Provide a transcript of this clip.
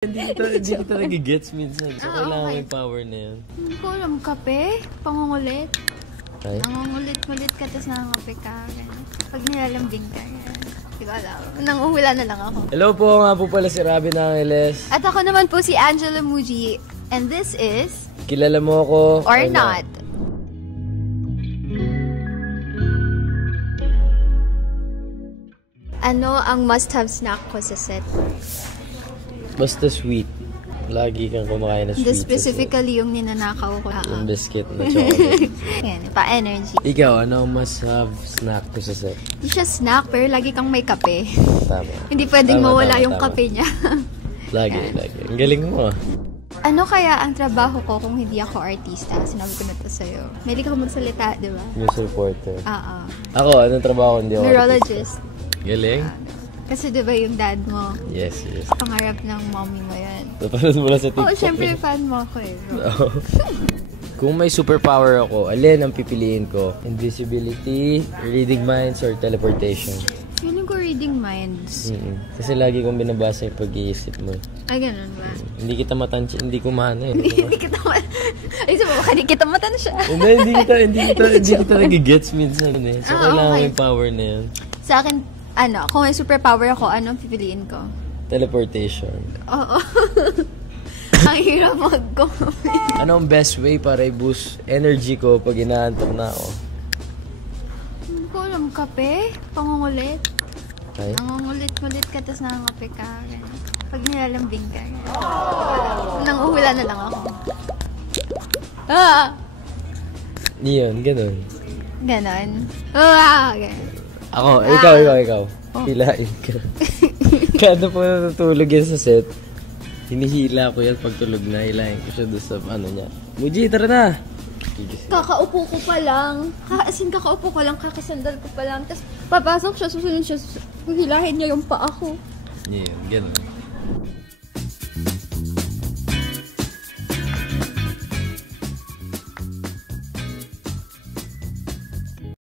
Hindi kita nag-gets minsan. So, kailangan may power na yun. Hindi ko alam, kape? Pangungulit? Ay? Nangungulit-ngulit ka, tapos nangangape ka. Pag nilalambing ka, hindi ko alam. Nanguhula na lang ako. Hello po, nga po pala si Robin Angeles. At ako naman po si Angela Muji. And this is... Kilala mo ako or not. Ano ang must-have snack ko sa set? Basta sweet. Lagi kang kumakain na sweet. Specifically yung ninanakaw ko. Yung biscuit na chocolate. Yan, pa-energy. Ikaw, ano ang must-have snack ko sa set? Hindi siya snack, pero lagi kang may kape. Tama. Hindi pwedeng mawala yung kape niya. Lagi. Ang galing mo ah. Ano kaya ang trabaho ko kung hindi ako artista? Sinabi ko na to sa'yo. Mahilig ako magsalita, di ba? News reporter. Oo. Ako, anong trabaho ko hindi ako Neurologist. Galing? Kasi di ba yung dad mo? Yes. Pangarap ng mommy mo yan. Napanood mo lang sa TikTok. Oo, syempre fan mo ako eh. Kung may superpower ako, alin ang pipiliin ko? Invisibility, reading minds, or teleportation? Feeling ko reading minds. Kasi lagi kong binabasa yung pag-iisip mo. Ay, ganun ba? Hindi kita matansya, hindi ko mahana eh. Hindi kita ay, sabi mo, hindi kita matansya. Hindi kita nag-gets minsan eh. So, kailangan may power na yun. Sa akin, kung may superpower ako, anong pipiliin ko? Teleportation. Oo. Ang hirap mag-comment. Ano ang best way para i-boost energy ko pag inaantok na ako? Hindi ko alam, kape? Pangungulit? Ay? Nangungulit-ngulit ka, tapos nangangape ka. Pag nilalambing ka. Nanguhula na lang ako. Yun, ganun. Ganon? Ganon. Ako, ikaw. Hilain ka. Kada po natutulog yan sa set, hinihila ko yan pag tulog na. Hilain ko siya doon sa niya. Muji, tara na! Kakaupo ko pa lang. Kakaupo ko lang, kakasandal ko pa lang. Tapos papasok siya, susunod siya, hilahin niya yung paa ko. Yun, ganun.